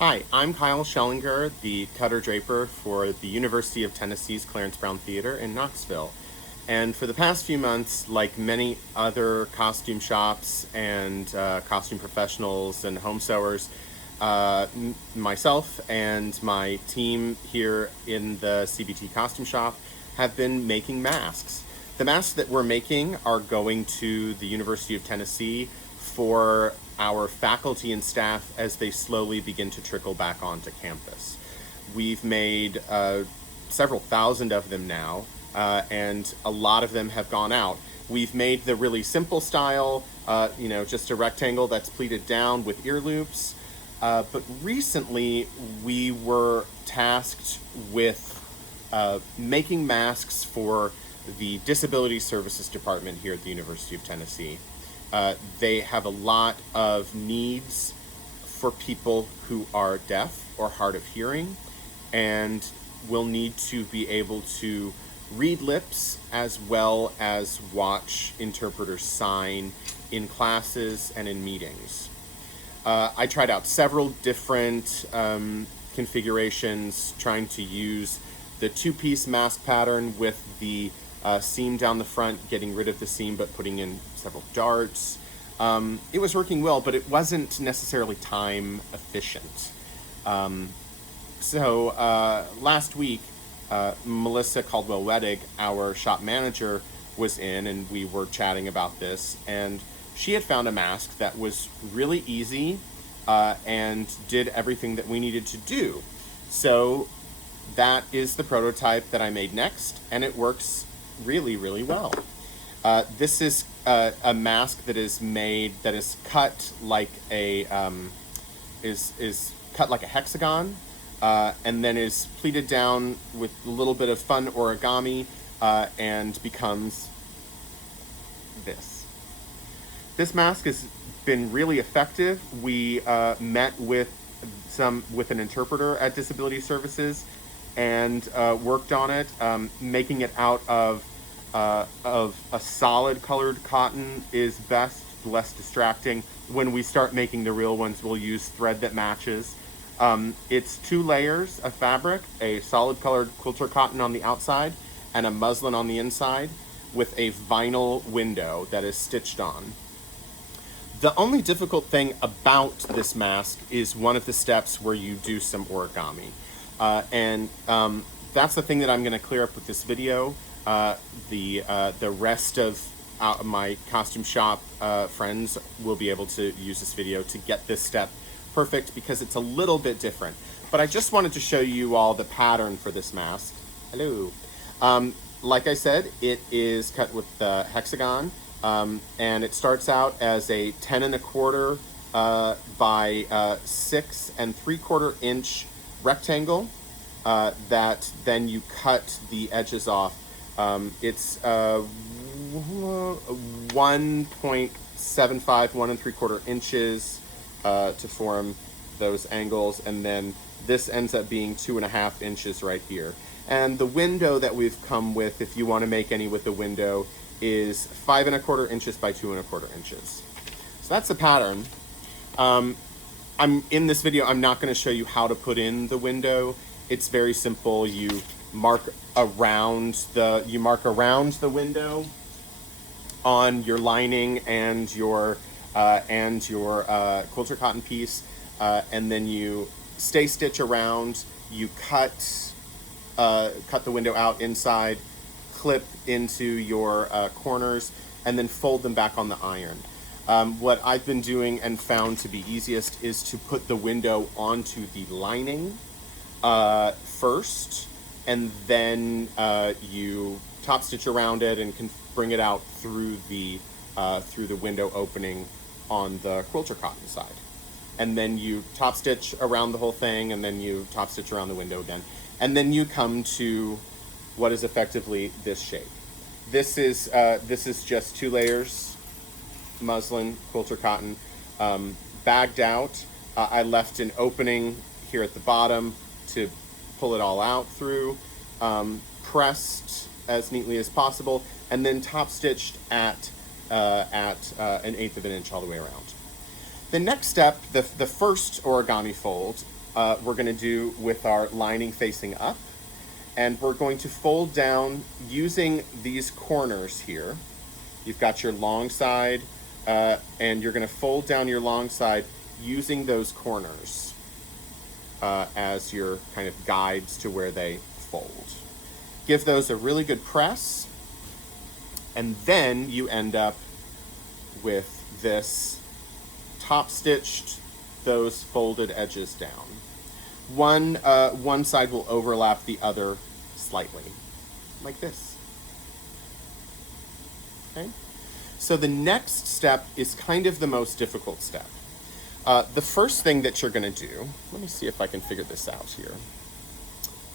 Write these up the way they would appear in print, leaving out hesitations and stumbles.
Hi, I'm Kyle Schellinger, the cutter draper for the University of Tennessee's Clarence Brown Theater in Knoxville. And for the past few months, like many other costume shops and costume professionals and home sewers, myself and my team here in the CBT costume shop have been making masks. The masks that we're making are going to the University of Tennessee for our faculty and staff as they slowly begin to trickle back onto campus. We've made several thousand of them now, and a lot of them have gone out. We've made the really simple style, just a rectangle that's pleated down with ear loops. But recently, we were tasked with making masks for the Disability Services Department here at the University of Tennessee. They have a lot of needs for people who are deaf or hard of hearing, and will need to be able to read lips as well as watch interpreters sign in classes and in meetings. I tried out several different configurations, trying to use the two-piece mask pattern with the seam down the front, getting rid of the seam but putting in several darts. It was working well, but it wasn't necessarily time efficient. So last week, Melissa Caldwell-Wedig, our shop manager, was in, and we were chatting about this, and she had found a mask that was really easy and did everything that we needed to do. So that is the prototype that I made next, and it works really, really well. This is a mask that is made, that is cut like a is cut like a hexagon, and then is pleated down with a little bit of fun origami, and becomes this. This mask has been really effective. We met with an interpreter at Disability Services and worked on it, making it out of a solid colored cotton is best, less distracting. When we start making the real ones, we'll use thread that matches. It's 2 layers of fabric, a solid colored quilter cotton on the outside and a muslin on the inside, with a vinyl window that is stitched on. The only difficult thing about this mask is one of the steps where you do some origami. And that's the thing that I'm going to clear up with this video. The rest of my costume shop friends will be able to use this video to get this step perfect, because it's a little bit different. But I just wanted to show you all the pattern for this mask. Hello. Like I said, it is cut with the hexagon, and it starts out as a 10 1/4 by 6 3/4 inch rectangle that then you cut the edges off. It's 1.75, 1 3/4 inches to form those angles, and then this ends up being 2.5 inches right here. And the window that we've come with, if you want to make any with the window, is 5 1/4 inches by 2 1/4 inches. So that's the pattern. In this video, I'm not going to show you how to put in the window. It's very simple. You mark around the window on your lining and your quilter cotton piece, and then you stay stitch around. You cut the window out inside, clip into your corners, and then fold them back on the iron. What I've been doing and found to be easiest is to put the window onto the lining first, and then you top stitch around it and can bring it out through the window opening on the quilter cotton side. And then you top stitch around the whole thing, and then you top stitch around the window again. And then you come to what is effectively this shape. This is just 2 layers, muslin, quilter cotton, bagged out. I left an opening here at the bottom to pull it all out through, pressed as neatly as possible, and then top stitched at 1/8 of an inch all the way around. The next step, the first origami fold, we're going to do with our lining facing up. And we're going to fold down using these corners here. You've got your long side, and you're going to fold down your long side using those corners as your kind of guides to where they fold. Give those a really good press, and then you end up with this top stitched those folded edges down. One side will overlap the other slightly, like this. Okay? So the next step is kind of the most difficult step. The first thing that you're going to do, let me see if I can figure this out here.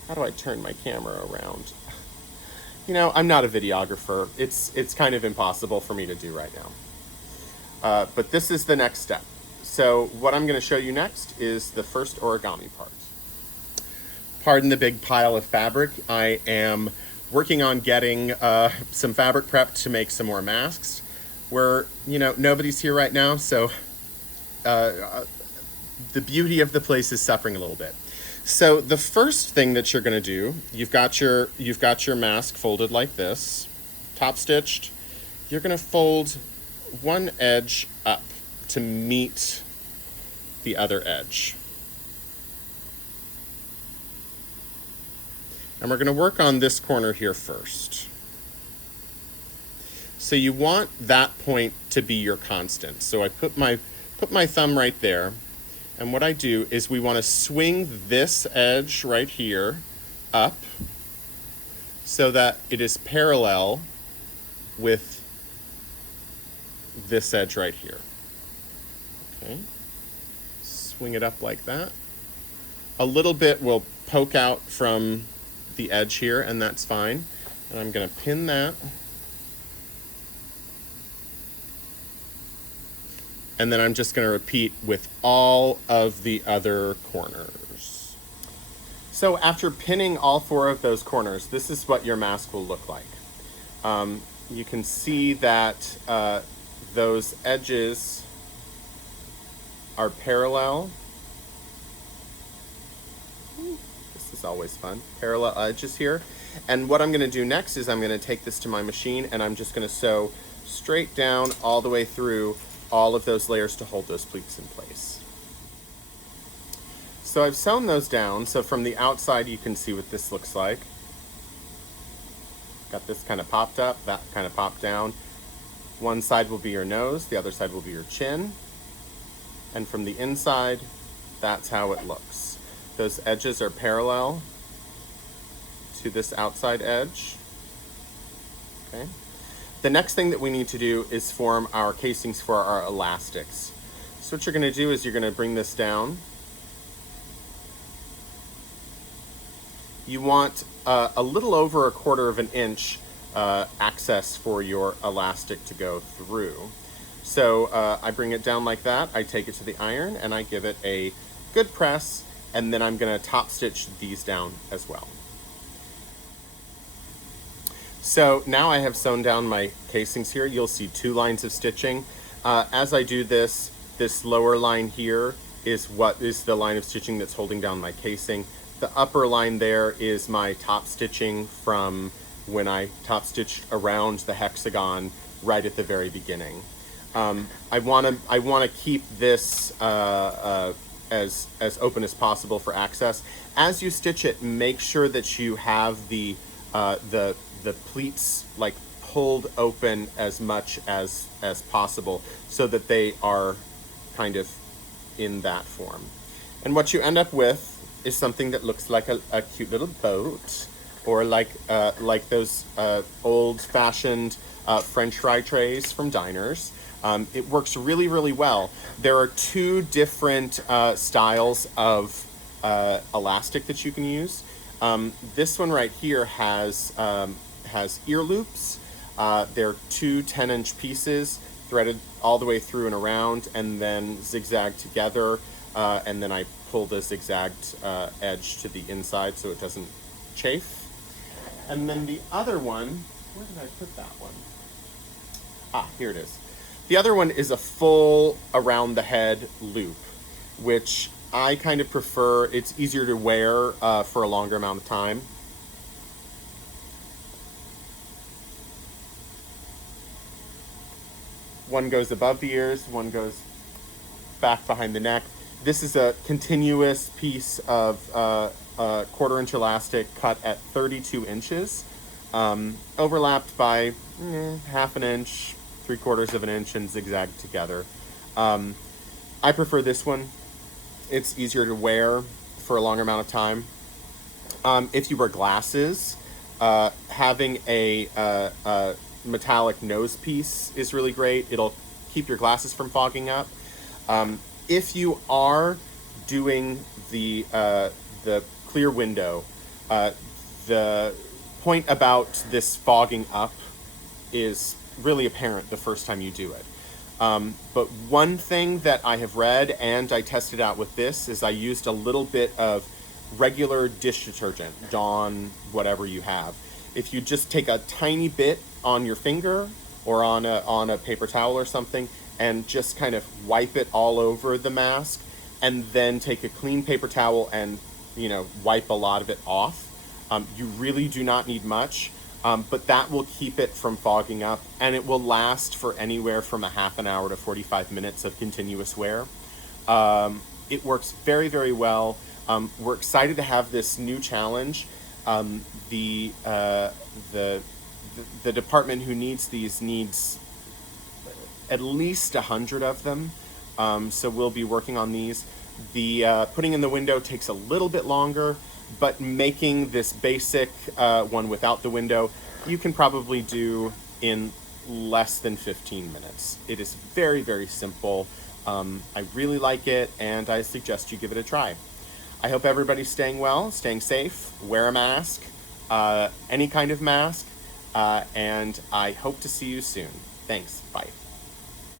How do I turn my camera around? You know, I'm not a videographer. It's kind of impossible for me to do right now. But this is the next step. So what I'm going to show you next is the first origami part. Pardon the big pile of fabric. I am working on getting some fabric prepped to make some more masks. Nobody's here right now, so the beauty of the place is suffering a little bit. So the first thing that you're going to do, you've got your mask folded like this, top stitched. You're going to fold one edge up to meet the other edge. And we're going to work on this corner here first. So you want that point to be your constant. So I put my thumb right there, and what I do is we want to swing this edge right here up so that it is parallel with this edge right here. Okay. Swing it up like that. A little bit will poke out from the edge here, and that's fine. And I'm going to pin that. And then I'm just going to repeat with all of the other corners. So after pinning all 4 of those corners, this is what your mask will look like. You can see that those edges are parallel. This is always fun. Parallel edges here. And what I'm going to do next is I'm going to take this to my machine, and I'm just going to sew straight down all the way through all of those layers to hold those pleats in place. So I've sewn those down, so from the outside you can see what this looks like. Got this kind of popped up, that kind of popped down. One side will be your nose, the other side will be your chin. And from the inside, that's how it looks. Those edges are parallel to this outside edge. Okay. The next thing that we need to do is form our casings for our elastics. So what you're going to do is you're going to bring this down. You want a little over 1/4 of an inch access for your elastic to go through. So I bring it down like that, I take it to the iron, and I give it a good press, and then I'm going to top stitch these down as well. So now I have sewn down my casings here. You'll see 2 lines of stitching. As I do this, this lower line here is what is the line of stitching that's holding down my casing. The upper line there is my top stitching from when I top stitched around the hexagon right at the very beginning. I want to keep this as open as possible for access. As you stitch it, make sure that you have the pleats like pulled open as much as possible so that they are kind of in that form. And what you end up with is something that looks like a cute little boat, or like those old-fashioned French fry trays from diners. It works really, really well. There are 2 different styles of elastic that you can use. This one right here has ear loops. They're 2 10-inch pieces threaded all the way through and around, and then zigzag together, and then I pull the zigzagged edge to the inside so it doesn't chafe. And then the other one, where did I put that one? Ah, here it is. The other one is a full around the head loop, which I kind of prefer, it's easier to wear for a longer amount of time. One goes above the ears, one goes back behind the neck. This is a continuous piece of 1/4 inch elastic cut at 32 inches, overlapped by 1/2 inch, 3/4 of an inch, and zigzagged together. I prefer this one. It's easier to wear for a longer amount of time. If you wear glasses, having a metallic nose piece is really great. It'll keep your glasses from fogging up. If you are doing the clear window, the point about this fogging up is really apparent the first time you do it. But one thing that I have read, and I tested out with this, is I used a little bit of regular dish detergent, Dawn, whatever you have. If you just take a tiny bit on your finger or on a paper towel or something and just kind of wipe it all over the mask, and then take a clean paper towel and wipe a lot of it off. You really do not need much, but that will keep it from fogging up, and it will last for anywhere from a half an hour to 45 minutes of continuous wear. It works very, very well. We're excited to have this new challenge. The department who needs these needs at least 100 of them. So we'll be working on these. The putting in the window takes a little bit longer, but making this basic one without the window, you can probably do in less than 15 minutes. It is very, very simple. I really like it, and I suggest you give it a try. I hope everybody's staying well, staying safe, wear a mask, any kind of mask, and I hope to see you soon. Thanks. Bye.